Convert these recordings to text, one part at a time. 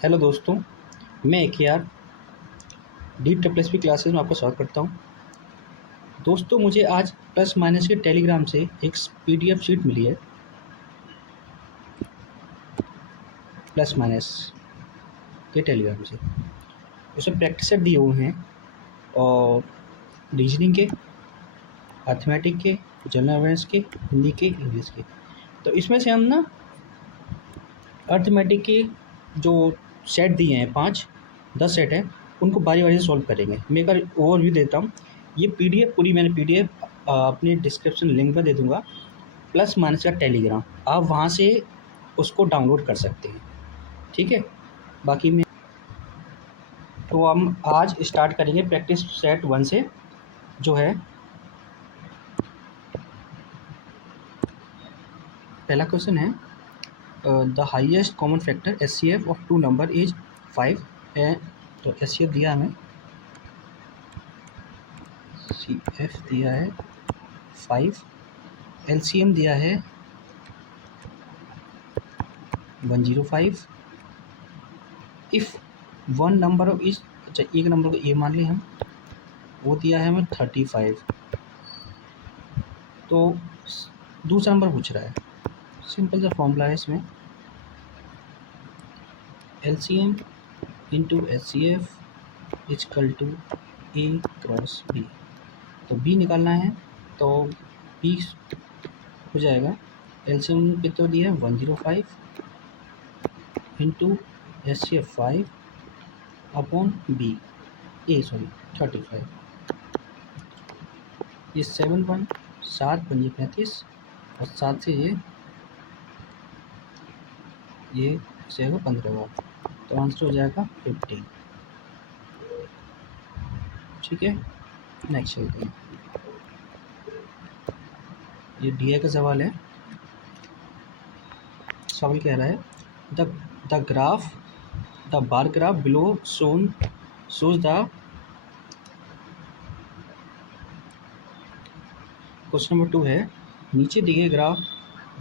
Hello दोस्तों, मैं AKR D triple S P classes में आपका स्वागत करता हूँ। दोस्तों, मुझे आज प्लस माइनस के टेलीग्राम से एक PDF शीट मिली है। प्लस माइनस के टेलीग्राम से उसमें प्रैक्टिस सेट दिए हुए हैं और रीजनिंग के, अर्थमेटिक के, जनरल अवेयरनेस के, हिंदी के, इंग्लिश के। तो इसमें से हम ना अर्थमेटिक के जो सेट दिए हैं 10 सेट हैं, उनको बारी बारी से सॉल्व करेंगे। मैं एक बार ओवरव्यू देता हूँ। ये PDF पूरी मैंने PDF अपने डिस्क्रिप्शन लिंक पर दे दूँगा। प्लस माइनस का टेलीग्राम, आप वहाँ से उसको डाउनलोड कर सकते हैं। ठीक है, बाकी मैं तो हम आज स्टार्ट करेंगे प्रैक्टिस सेट 1 से, जो है पहला क्वेश्चन है the highest common factor HCF of two number is 5 है। तो HCF दिया हमें, CF दिया है 5, LCM दिया है 105। If one number of is, अच्छा एक नंबर को ए मान लिया हम, वो दिया है हमें 35। तो दूसरा नंबर पूछ रहा है। सिंपल सा फॉर्मूला है इसमें, LCM into HCF equal to A cross B। तो B निकालना है, तो B हो जाएगा, LCM कितना दिया है 105 इंटू HCF 5 अपॉन B, 35। ये 7 पंजे 35 और 7 से ये जाएगा 15 बार, तो आंसर हो जाएगा 15। ठीक है, नेक्स्ट चलते हैं। ये DI का सवाल है। सवाल कह रहा है the bar graph below shows the, question number 2 है, नीचे दिए ग्राफ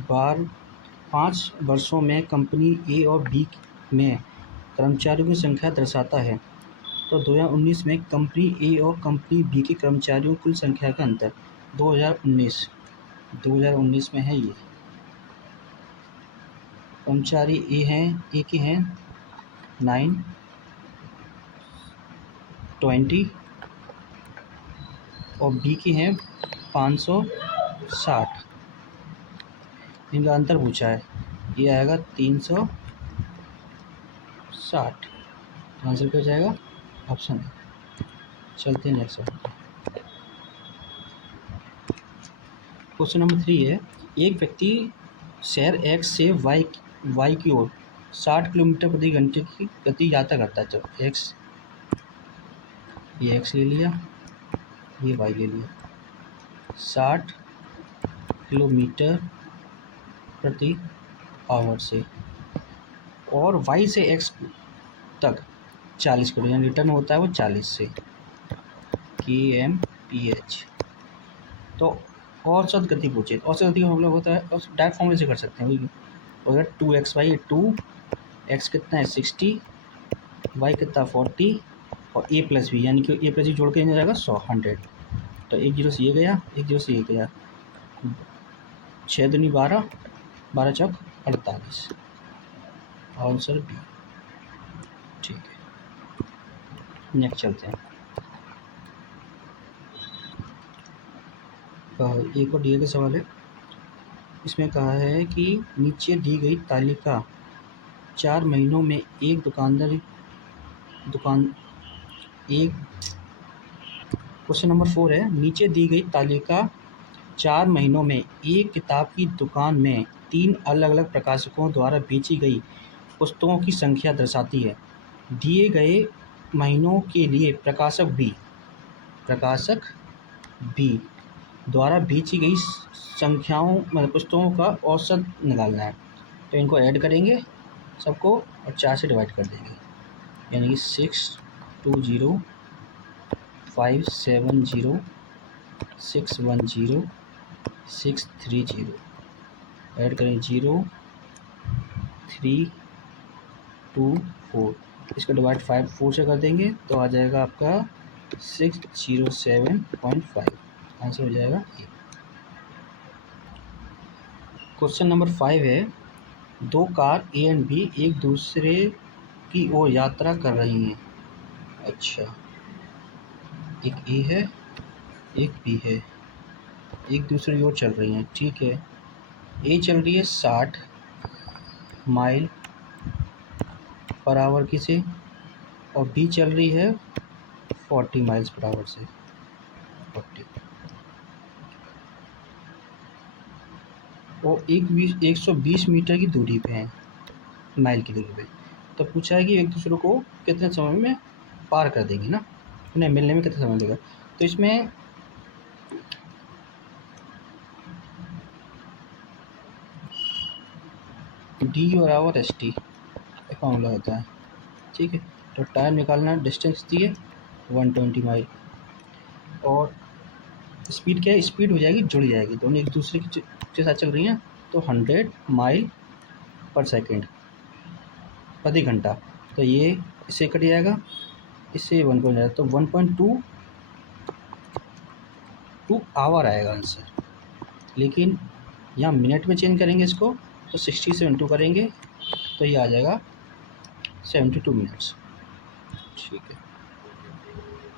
बार 5 वर्षों में कंपनी A और B में कर्मचारियों की संख्या दर्शाता है। तो 2019 में कंपनी A और कंपनी B के कर्मचारियों की कुल संख्या का अंतर। 2019 में है ये। कर्मचारी A के हैं 920 और B के हैं 560। इनका अंतर पूछा है, ये आएगा 360। आंसर क्या हो जाएगा? ऑप्शन है। चलते हैं नेक्स्ट। क्वेश्चन नंबर 3 है, एक व्यक्ति शहर X से Y की ओर 60 किलोमीटर प्रति घंटे की गति यात्रा करता है। तो ये X ले लिया, ये Y ले लिया। 60 किलोमीटर प्रति आवर से, और Y से X तक 40 किलोमीटर, यानी रिटर्न होता है वो 40 से, kmph। तो औसत गति पूछे, औसत गति का मतलब होता है, और डायरेक्ट फॉर्मूले से कर सकते हैं। अगर 2xy 2, x कितना है 60, y कितना 40 और a प्लस बी, यानी कि a प्लस बी जोड़ के जाएगा 100। तो 1 जीरो से ये गया, 1 जीरो से ये गया, 6 दूनी 12, 12 चौक 48। Answer B. ठीक है, नेक्स्ट चलते हैं। एक और दिए गए सवाल है। इसमें कहा है कि नीचे दी गई तालिका 4 महीनों में एक क्वेश्चन नंबर 4 है, नीचे दी गई तालिका 4 महीनों में एक किताब की दुकान में 3 अलग अलग प्रकाशकों द्वारा बेची गई पुस्तकों की संख्या दर्शाती है। दिए गए महीनों के लिए प्रकाशक बी द्वारा बेची गई संख्याओं मतलब पुस्तकों का औसत निकालना है। तो इनको ऐड करेंगे सबको और 4 से डिवाइड कर देंगे, यानी कि 620 570 610 630। ऐड करें 0 3 2 4, इसका डिवाइड 4 से कर देंगे तो आ जाएगा आपका 607.5, आंसर हो जाएगा ए। क्वेश्चन नंबर 5 है, दो कार ए एंड बी एक दूसरे की ओर यात्रा कर रही हैं। अच्छा, एक ए है एक बी है, एक दूसरे की ओर चल रही हैं, ठीक है। ए चल रही है 60 माइल पर आवर की से, और बी चल रही है 40 माइल्स पर आवर से, 40, और 120 मीटर की दूरी पे हैं, माइल की दूरी पे। तो पूछा है कि एक दूसरे को कितने समय में पार कर देंगे ना, उन्हें मिलने में कितना समय लगेगा। तो इसमें डी और आवर एस टी फॉर्मूला होता है, ठीक है। तो टाइम निकालना, डिस्टेंस दी है 120 माइल, और स्पीड क्या है, स्पीड हो जाएगी, जुड़ जाएगी, दोनों एक दूसरे के साथ चल रही हैं, तो 100 माइल पर सेकेंड, प्रति घंटा। तो ये इससे कट जाएगा, इससे 1 हो जाएगा, तो 1.22 आवर आएगा आंसर। लेकिन यहाँ मिनट में चेंज करेंगे इसको, तो 60 से 2 करेंगे तो ये आ जाएगा 72 मिनट्स, ठीक है।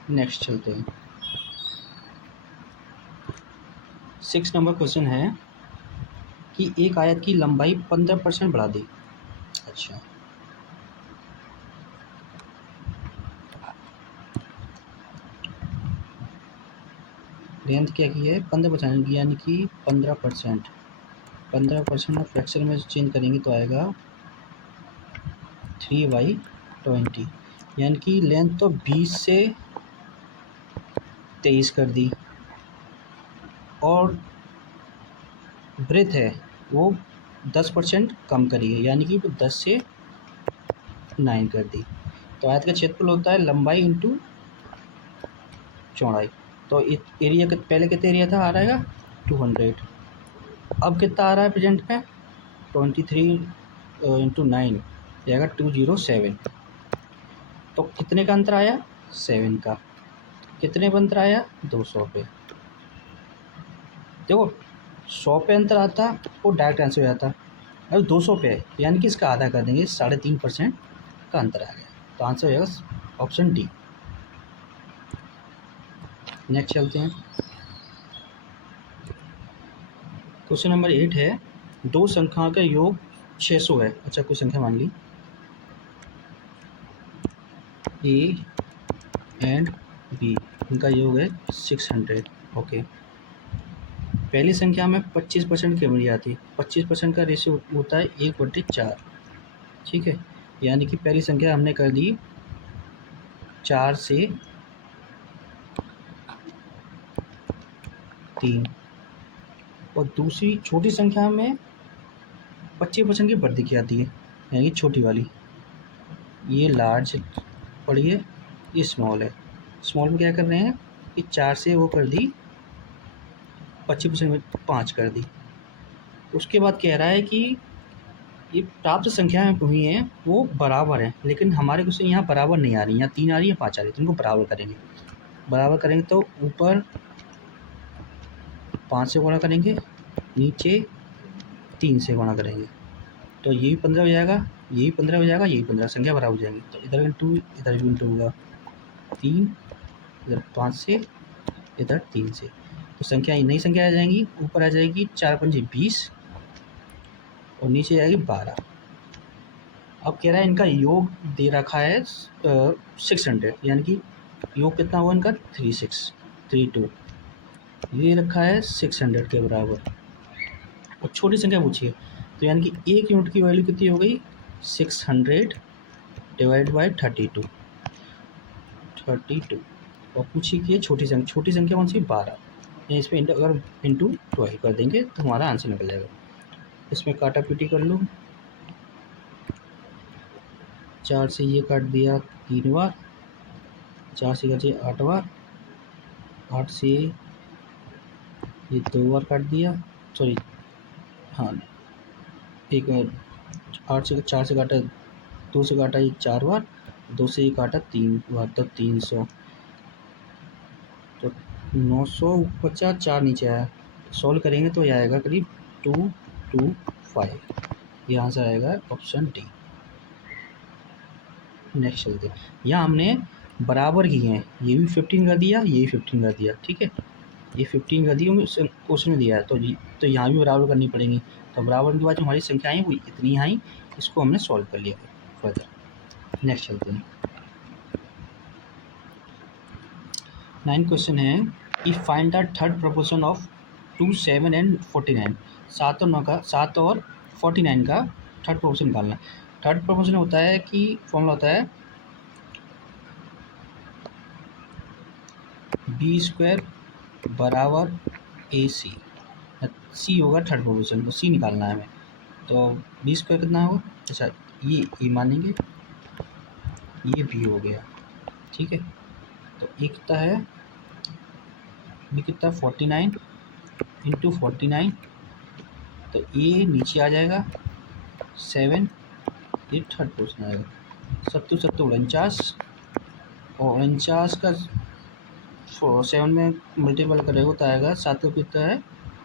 नेक्स्ट चलते हैं। 6 नंबर क्वेश्चन है कि एक आयत की लंबाई 15% बढ़ा दी। अच्छा, लेंथ क्या की है, 15% की, यानी कि 15%, 15% और फ्रैक्शन में चेंज करेंगे तो आएगा 3/20, यानी कि लेंथ तो 20 से 23 कर दी, और ब्रेथ है वो 10% कम करी है, यानी कि वो 10 से 9 कर दी। तो आयत का क्षेत्रफल होता है लंबाई इंटू चौड़ाई। तो एरिया पहले कितना एरिया था, आ रहा है 200, अब कितना आ रहा है प्रेजेंट में 23 इंटू 9 जाएगा 207। तो कितने का अंतर आया, 7 का। कितने पर अंतर आया, 200 पे। देखो 100 पे अंतर आता वो डायरेक्ट आंसर हो जाता, अब 200 पे है, यानी कि इसका आधा कर देंगे, 3.5% का अंतर आ गया, तो आंसर हो जाएगा ऑप्शन डी। नेक्स्ट चलते हैं। क्वेश्चन नंबर 8 है, दो संख्याओं का योग 600 है। अच्छा, कोई संख्या मान ली ए एंड बी, इनका योग है 600, ओके। पहली संख्या में 25% की कमी आती है, 25% का रेशियो होता है 1/4, ठीक है। यानी कि पहली संख्या हमने कर दी 4 से 3, और दूसरी छोटी संख्या में 25% की वृद्धि की आती है, यानी कि छोटी वाली, ये लार्ज पड़ी है, ये स्मॉल है। स्मॉल में क्या कर रहे हैं कि 4 से वो कर दी 25% में 5 कर दी। उसके बाद कह रहा है कि ये प्राप्त संख्याएं हुई हैं वो बराबर हैं, लेकिन हमारे क्वेश्चन यहाँ बराबर नहीं आ रही, यहाँ 3 आ रही है 5 आ रही है, तो इनको बराबर करेंगे। बराबर करेंगे तो ऊपर 5 से गुणा करेंगे, नीचे 3 से गुणा करेंगे, तो ये भी 15 हो जाएगा, ये भी 15 हो जाएगा, ये भी 15, संख्या बराबर हो जाएंगी। तो इधर इंटू इधर भी इंटू होगा, 3 इधर 5 से, इधर 3 से, तो संख्या नई संख्या आ जाएंगी, ऊपर आ जाएगी 4 पंजे 20 और नीचे जाएगी 12। अब कह रहा है इनका योग दे रखा है 600, यानी कि योग कितना हुआ इनका 3632, ये रखा है 600 के बराबर, और छोटी संख्या पूछिए, तो यानी कि 1 यूनिट की वैल्यू कितनी हो गई 600 डिवाइड बाई 32, और पूछिए कि छोटी संख्या कौन सी 12, इसमें अगर इंटू 12 कर देंगे तो हमारा आंसर निकल जाएगा। इसमें काटा पीटी कर लो, 4 से ये काट दिया 3 बार, 4 से काटिए 8 बार, 8 से ये 2 बार काट दिया, हाँ एक 8 से 4 से काटा 2 से काटा ये 4 बार, 2 से ये काटा 3 बार, तो 300, तो 900 बचा, 4 नीचे आया। सॉल्व करेंगे तो ये आएगा करीब 225। ये आंसर आएगा ऑप्शन डी। नेक्स्ट चलते हैं। यहाँ हमने बराबर किए हैं, ये भी 15 कर दिया, ये भी 15 कर दिया, ठीक है। ये 15 कर दिया क्वेश्चन में दिया है, तो यहाँ भी बराबर करनी पड़ेंगी। तो बराबर के बाद जो हमारी संख्या आई वो इतनी आई, इसको हमने सॉल्व कर लिया फर्दर। नेक्स्ट चलते हैं। 9 क्वेश्चन है कि find the third proportion of 2, 7 and 49। 7 और 9 का, 7 और 49 का थर्ड प्रोपोर्शन निकालना। थर्ड प्रोपोर्शन होता है कि फॉर्मूला होता है बी स्क्वायर बराबर ए सी। सी होगा थर्ड प्रोपोर्शन, तो सी निकालना है हमें। तो बी स्क्वायर कितना होगा, अच्छा ये ए मानेंगे, ये बी हो गया, ठीक है। तो ए कितना है, बी कितना 49 इंटू 49, तो ए नीचे आ जाएगा 7, ये थर्ड पोर्शन आएगा। 7 7 49, और 49 का 7 में मल्टीपल करेगा तो आएगा 7 कितना है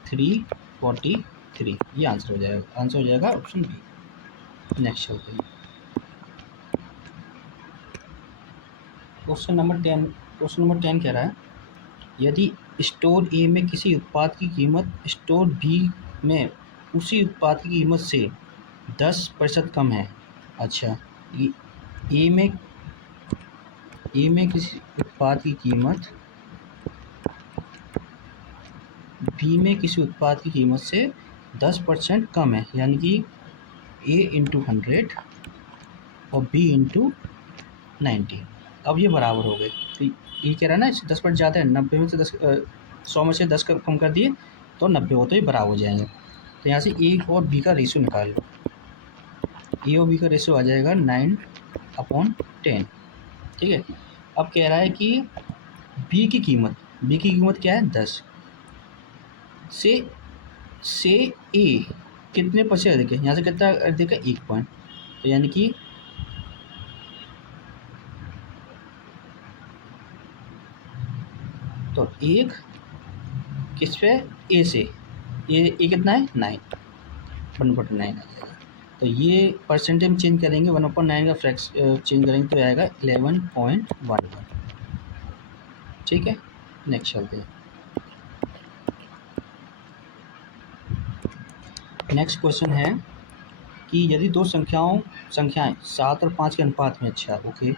343। ये आंसर हो जाएगा, आंसर हो जाएगा ऑप्शन बी। नेक्स्ट चलते हैं। क्वेश्चन नंबर 10 कह रहा है यदि स्टोर ए में किसी उत्पाद की कीमत स्टोर बी में उसी उत्पाद की कीमत से 10% कम है। अच्छा, ए में किसी उत्पाद की कीमत बी में किसी उत्पाद की कीमत से 10% कम है, यानी कि ए इंटू 100 और बी इंटू 90। अब ये बराबर हो गए, तो ये कह रहा है ना 10% ज़्यादा है, 90 में से 10 100 में से 10 कम कर दिए तो 90 हो, तो ये बराबर हो जाएंगे। तो यहाँ से ए और बी का रेशियो निकाल लो। ए और बी का रेशियो आ जाएगा 9/10, ठीक है। अब कह रहा है कि बी की कीमत क्या है 10 से ए कितने % अधिक है, यहाँ से कितना अधिक है 1 पॉइंट, तो यानी कि तो 1 किस पे, ए से, ए कितना है 9, 1/9 आ जाएगा। तो ये परसेंटेज में चेंज करेंगे, 1/9 का फ्रैक्स चेंज करेंगे तो आएगा 11.11, ठीक है। नेक्स्ट चलते हैं। नेक्स्ट क्वेश्चन है कि यदि दो संख्याएं 7 और 5 के अनुपात में, अच्छा ओके,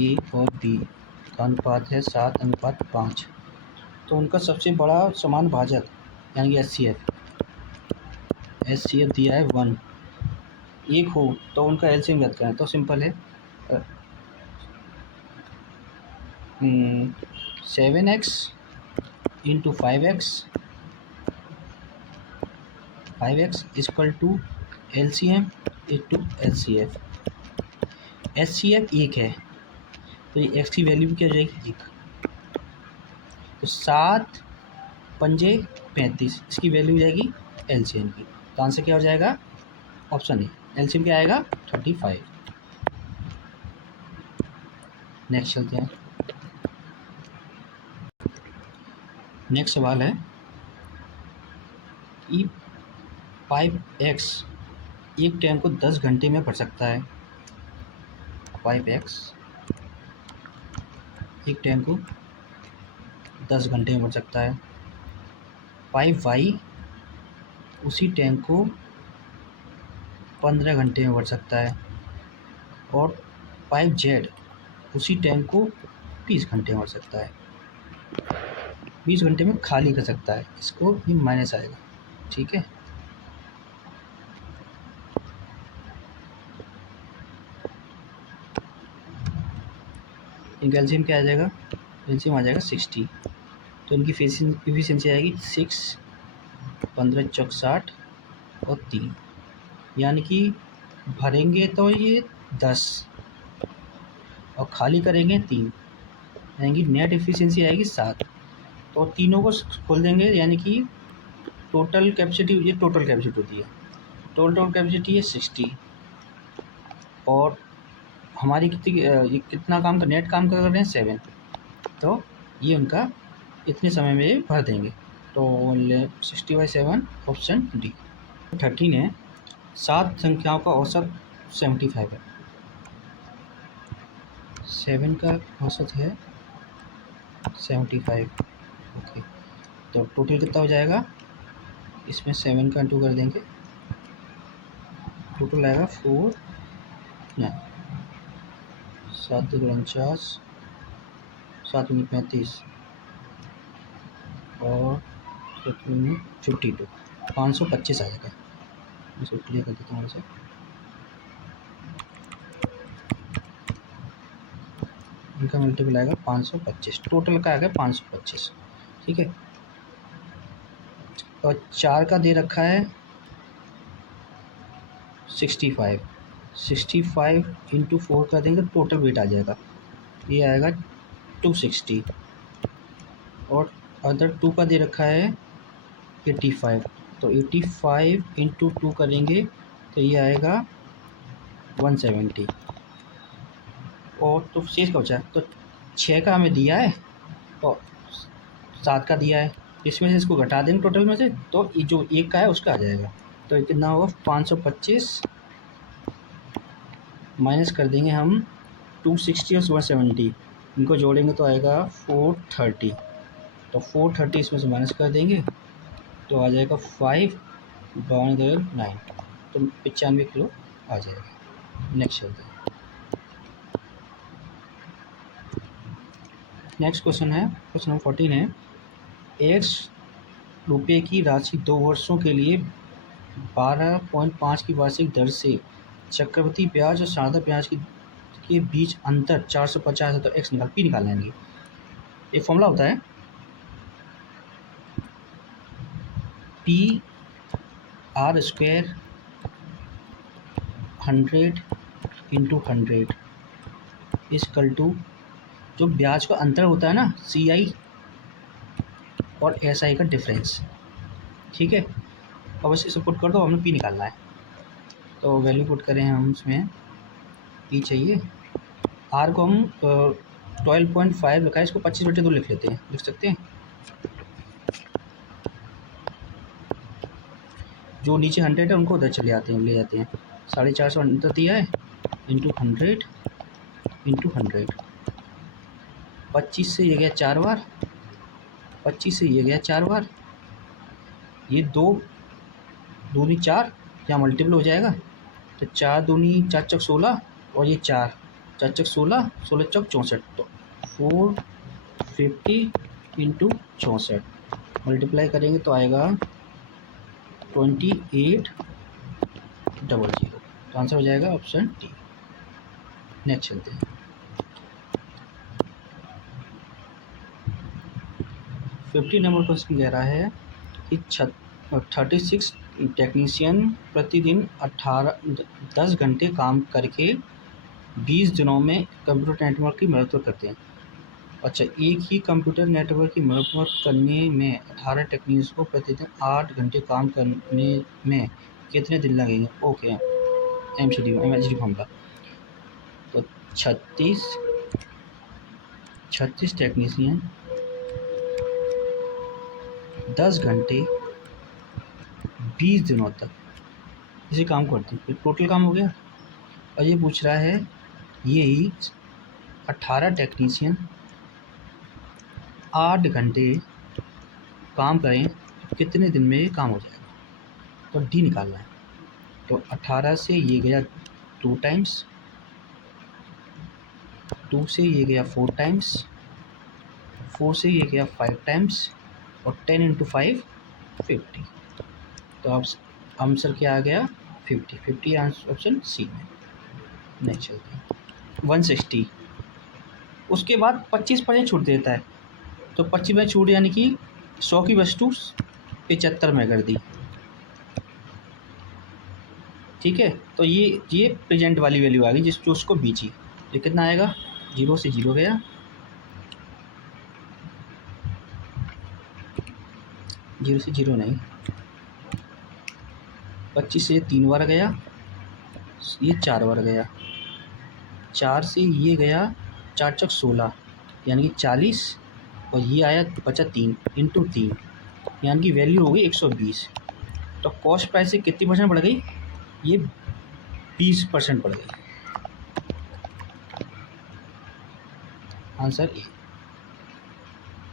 ए और बी का अनुपात है 7/5, तो उनका सबसे बड़ा समान भाजक यानी एच सी एफ दिया है 1, एक हो तो उनका एलसीएम ज्ञात करें। तो सिंपल है 7x into 5x equal to LCM into HCF. HCF 1 है तो ये एक्स की वैल्यू क्या हो जाएगी 1, तो 7 पंजे 35, इसकी वैल्यू हो जाएगी एलसीएम की। तो आंसर क्या हो जाएगा ऑप्शन ए, एलसीएम क्या आएगा 35। नेक्स्ट चलते हैं। नेक्स्ट सवाल है कि 5x एक टाइम को 10 घंटे में भर सकता है। 5x एक टाइम को 10 घंटे में भर सकता है। 5y उसी टाइम को 15 घंटे में भर सकता है, और 5z उसी टाइम को 20 घंटे में भर सकता है। 20 घंटे में खाली कर सकता है, इसको ये माइनस आएगा, ठीक है। इनका एलसीएम क्या आ जाएगा, एलसीएम आ जाएगा 60, तो इनकी एफिशिएंसी आएगी 6, 15 चौक 60 और 3, यानी कि भरेंगे तो ये 10 और खाली करेंगे 3, यानी कि नेट एफिशिएंसी आएगी 7। तो तीनों को खोल देंगे, यानी कि टोटल कैपेसिटी, ये टोटल कैपेसिटी होती है, टोटल कैपेसिटी है 60 और हमारी कितनी ये कितना काम कर नेट काम कर रहे हैं 7, तो ये उनका इतने समय में ये भर देंगे। तो 60/7 ऑप्शन डी। 13 है 7 संख्याओं का औसत 75 है। 7 का औसत है 75। ओके, तो टोटल कितना हो जाएगा, इसमें 7 का इंटू कर देंगे, टोटल आएगा 4 9 7 2 49 7 दूनी 35 और 52 525 आ जाएगा। इसको क्लियर कर देता हूँ वैसे। इनका मल्टीपल आएगा 525, टोटल का आएगा 525। ठीक है, और 4 का दे रखा है 65। 65 इंटू 4 कर देंगे, टोटल वेट आ जाएगा, ये आएगा 260। और अदर 2 का दे रखा है 85, तो 85 इंटू 2 करेंगे तो ये आएगा 170। और तो शेष का बचा है, तो 6 का हमें दिया है और 7 का दिया है, इसमें से इसको घटा देंगे टोटल में से, तो ये जो 1 का है उसका आ जाएगा। तो ये कितना होगा 525 माइनस कर देंगे हम 260 और 170, इनको जोड़ेंगे तो आएगा 430। तो 430 इसमें से माइनस कर देंगे तो आ जाएगा 5 9, तो 95 किलो आ जाएगा। नेक्स्ट चलते हैं। नेक्स्ट क्वेश्चन है, क्वेश्चन नंबर 14 है, 1 रुपये की राशि 2 वर्षों के लिए 12.5 की वार्षिक दर से चक्रवृद्धि ब्याज और साधारण ब्याज के बीच अंतर 450 है, तो एक्स पी निकालना है। एक फॉर्मूला होता है P R square 100 into 100 equal to जो ब्याज का अंतर होता है ना सी आई और एस आई का डिफरेंस। ठीक है, अब इसे पुट कर दो, हमें पी निकालना है, तो वैल्यू पुट करें हम उसमें, पी चाहिए। आर को हम 12.5 रखा है, इसको 25/2 लिख लेते हैं, लिख सकते हैं। जो नीचे 100 है उनको उधर चले आते हैं, ले जाते हैं। 450 अंतर दिया है इंटू 100 इंटू 100, 25 से ये गया 4 बार, 25 से ये गया 4 बार, ये 2 दूनी 4 यहाँ मल्टीपल हो जाएगा, तो 4 दूनी 4 चक 16 और ये 4 चक 16 16 चक 64, तो 450 इंटू 64 मल्टीप्लाई करेंगे तो आएगा 2800, तो आंसर हो जाएगा ऑप्शन डी। नेक्स्ट चलते हैं। 50 नंबर क्वेश्चन कह रहा है कि 36 टेक्नीशियन प्रतिदिन 10 घंटे काम करके 20 दिनों में कंप्यूटर नेटवर्क की मरम्मत करते हैं। अच्छा, एक ही कंप्यूटर नेटवर्क की मरम्मत करने में 18 टेक्नीशियन को प्रतिदिन 8 घंटे काम करने में कितने दिन लगेंगे? ओके, एमएचडी फॉर्मूला, तो 36 टेक्नीशियन 10 घंटे 20 दिनों तक इसे काम करते हैं, टोटल काम हो गया। और ये पूछ रहा है यही 18 टेक्नीशियन 8 घंटे काम करें कितने दिन में ये काम हो जाएगा, तो डी निकालना है। तो 18 से ये गया 2 टाइम्स, 2 से ये गया 4 टाइम्स, 4 से ये गया 5 टाइम्स, और 10 इंटू 5 50, तो अब आंसर क्या आ गया 50 आंसर ऑप्शन सी में। नेक्स्ट चलते हैं। 160 उसके बाद 25% छूट देता है, तो 25% छूट यानी कि 100 की वस्तु 75 में कर दी। ठीक है, तो ये प्रेजेंट वाली वैल्यू आ गई जिस जो उसको बीची, ये कितना आएगा, 0 से 0 गया, 0 से 0 नहीं, 25 से 3 बार गया, ये 4 बार गया, 4 से ये गया, 4 चौक 16 यानी कि 40, और ये आया बचा 3 इंटू 3 यानी कि वैल्यू हो गई 120। तो कॉस्ट प्राइस से कितनी परसेंट बढ़ गई? ये 20% बढ़ गई। Answer A.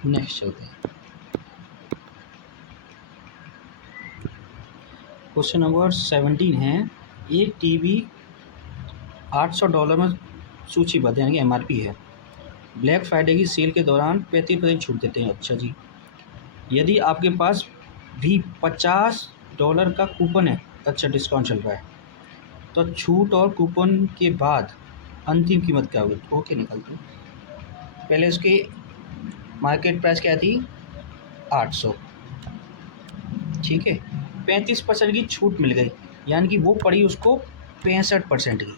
नेक्स्ट चलते हैं। क्वेश्चन नंबर 17 है, एक टीवी $800 में सूचीबद्ध यानी कि MRP है। ब्लैक फ्राइडे की सेल के दौरान 35% छूट देते हैं। अच्छा जी, यदि आपके पास भी $50 का कूपन है, अच्छा डिस्काउंट चल रहा है, तो छूट और कूपन के बाद अंतिम कीमत क्या होगी? ओके, निकालते हैं। पहले उसकी मार्केट प्राइस क्या थी? 800, ठीक है। 35% की छूट मिल गई यानी कि वो पड़ी उसको 65% की,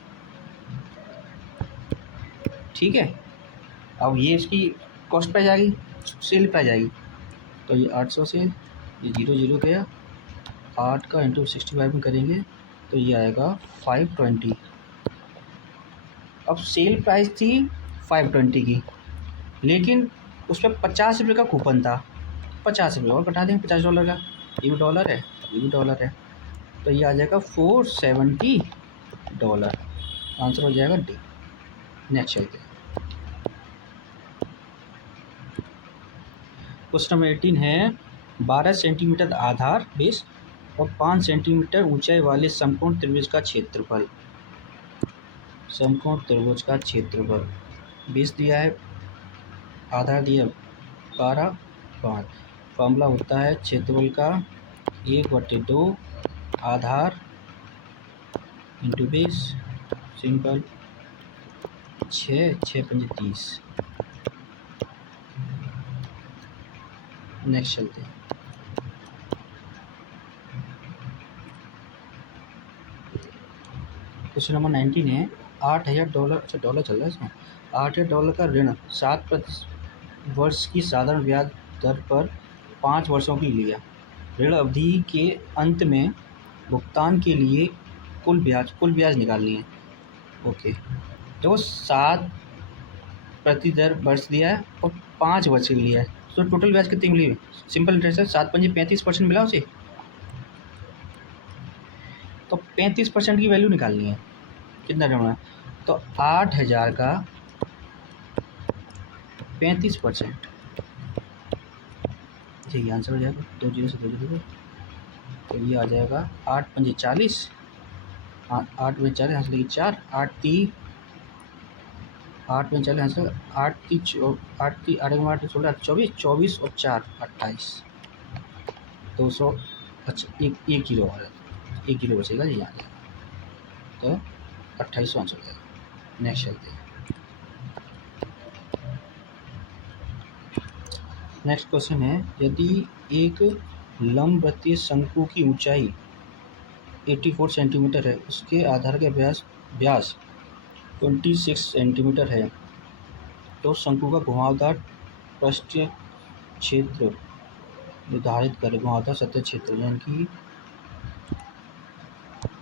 ठीक है। अब ये इसकी कॉस्ट प्राइस आ गई, सेल प्राइस आएगी। तो ये 800 से ये 0 गया, 8 का इंटू 65 में करेंगे तो ये आएगा 520। अब सेल प्राइस थी 520 की, लेकिन उस पर $50 का कूपन था, $50 और कटा देंगे $50 का, ये भी डॉलर है, ये भी डॉलर है, तो ये आ जाएगा $470। आंसर हो जाएगा डी। नेक्स्ट चलते हैं। क्वेश्चन नंबर 18 है, 12 सेंटीमीटर आधार बेस और 5 सेंटीमीटर ऊंचाई वाले समकोण त्रिभुज का क्षेत्रफल। समकोण त्रिभुज का क्षेत्रफल, बेस दिया है, आधार दिया 12, 5। फॉर्मूला होता है क्षेत्रफल का 1/2 आधार इंटू बेस, सिंपल, 6 6 5 30। नेक्स्ट चलते हैं। क्वेश्चन नंबर 19 है, $8,000, अच्छा डॉलर चल रहा है इसमें, $8,000 का ऋण 7% वर्ष की साधारण ब्याज दर पर 5 वर्षों की लिया। ऋण अवधि के अंत में भुगतान के लिए कुल ब्याज निकालनी है। ओके, तो 7% दर वर्ष दिया है और 5 वर्ष के लिए लिया है, तो टोटल ब्याज कितनी मिली? सिंपल इंटरेस्ट है, 7 5 35% मिला उसे, तो 35% की वैल्यू निकालनी है, कितना ऋण है। तो 8,000 का 35%, ठीक है, आंसर हो जाएगा 2 0 से 2 0, तो ये आ जाएगा 8 5 40, 8 में 40 यहाँ से लेके 4, 8 में 40 यहाँ से 8 में 8 16 24 और 4 28, 200। अच्छा, एक किलो आ रहा है, 1 किलो बचेगा जी यहाँ, तो 2800 आंसर हो जाएगा। नेक्स्ट चलते हैं। नेक्स्ट क्वेश्चन है, यदि एक लंबवृत्तीय शंकु की ऊंचाई 84 सेंटीमीटर है, उसके आधार का व्यास 26 सेंटीमीटर है, तो शंकु का घुमावदार पृष्ठीय क्षेत्र निर्धारित करें। घुमावदार सतह क्षेत्र यानी कि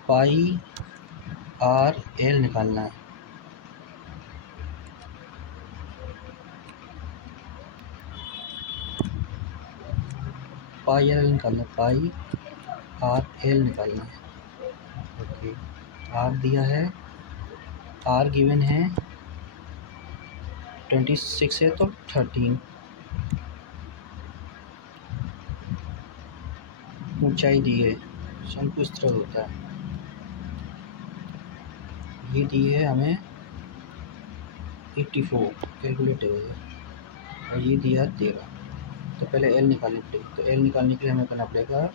πRL निकालना है। πRL निकालना है, πRL निकालना है। ओके, R दिया है, R गिवन है 26 है तो 13, ऊंचाई दी है, शंकु इस तरह होता है, ये दी है हमें 84 कैलकुलेटर है, और ये दिया 13। तो पहले L निकालनी पड़ेगी, तो L निकालने के लिए हमें करना पड़ेगा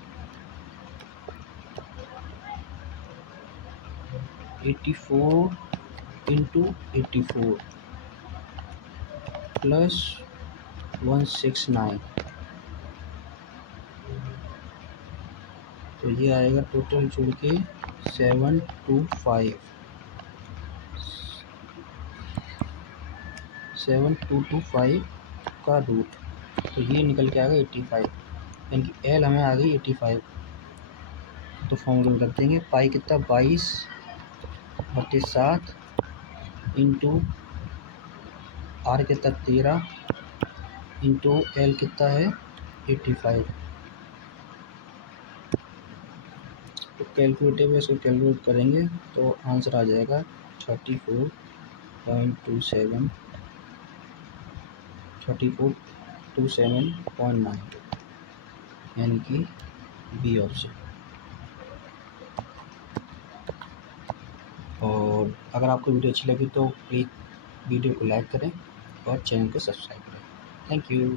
84 इंटू 84 प्लस 169, तो ये आएगा टोटल जोड़ के 7225 का रूट, तो ये निकल के आ गया 85, यानी कि L हमें आ गई 85। तो फॉर्मूले में रख देंगे। पाई कितना 22/7 इंटू आर कितना 13 इंटू एल कितना है 85। तो कैलकुलेटर में इसको कैलकुलेट करेंगे तो आंसर आ जाएगा 34.27 3427.92 यानी कि बी ऑप्शन। और अगर आपको वीडियो अच्छी लगी तो प्लीज़ वीडियो को लाइक करें और चैनल को सब्सक्राइब करें। Thank you.